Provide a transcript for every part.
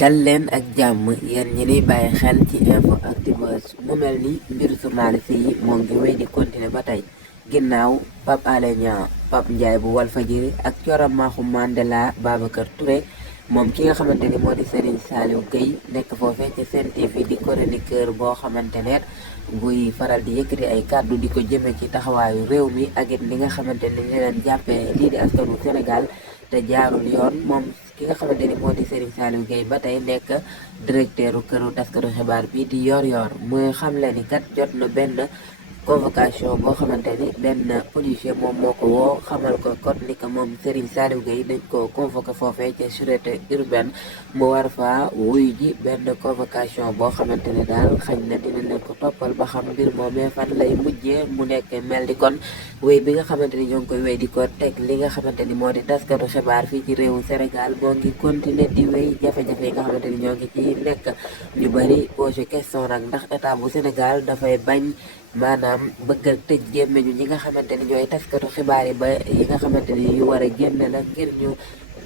dal leen ak jàmm yéen ñi di bàyyi xel ci info Actubuzz mu mel ni mbiru journaliste yi moo ngi wéy di continuer ba tey ginnaaw Pape Alé Niang Pape Ndiaye bu Walfadjri ak Thioro Mahou Mandela Babacar Touré moom ki nga xamante ni moo di Serigne Saliou Gueye nekk foofee ci Sen TV di chroniqueur boo xamante ne buy faral di yëkkati ay kàddu di ko jëme ci taxawaayu réew mi ak it li nga xamante ni leen jàppee lii di askanu Sénégal te jaarul yoon moom ki nga xamante ni moo di Serigne Saliou Gueye ba tey nekk directeuru këru taskatu xibaar bi di yor muy xamle ni kat jot na benn convocation boo xamante ni benn policier moom moo ko woo xamal ko kot ni que moom Serigne Saliou Gueye dañ ko convoqué foofee ca sûreté urbaine mu war fa wuy ji benn convocation boo xamante ne daal xañ na dina leen ko toppal ba xam mbir moomee fan lay mujjee mu nekk mel ni kon wéy bi nga xamante ni ñoo ngi koy wéy di ko teg li nga xamante ni moo di taskatu xibaar fii ci réewu Sénégal moo ngi continuer di wéy jafe-jafe yi nga xamante ni ñoo ngi ci nekk ñu bari posé question nag ndax état bu Sénégal dafay bañ maanaam bëgg a tëj gémmeñu ñi nga xamante ni ñooy taskatu xibaar yi ba yi nga xamante ni yu war a génn la ngir ñu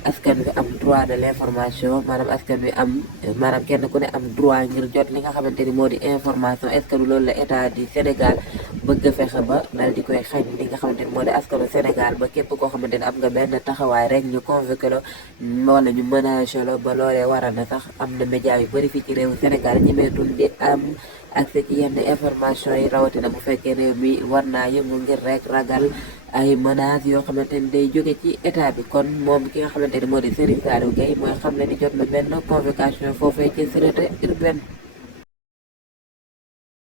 askan wi am droit de l'information maanaam askan wi am maanaam kenn ku ne am droit ngir jot li nga xamante ni moo di information est-ce que loolu la état du Sénégal bëgg a fexe ba dal di koy xañ li nga xamante ni moo di askanu Sénégal ba képp koo xamante ni am nga benn taxawaay rek ñu convoqué la wala ñu menacé la ba loolee waral na sax am na média yu bari fii ci réewu Sénégal ñemeetul di am accès ci yenn information yi rawatina bu fekkee réew mi war naa yëngu ngir rek ragal ay menaces yoo xamante ni day jóge ci état bi kon moom ki nga xamante ni moo di Serigne Saliou Gueye mooy xam ne ni jot na benn convocation foofee ci sûreté urbaine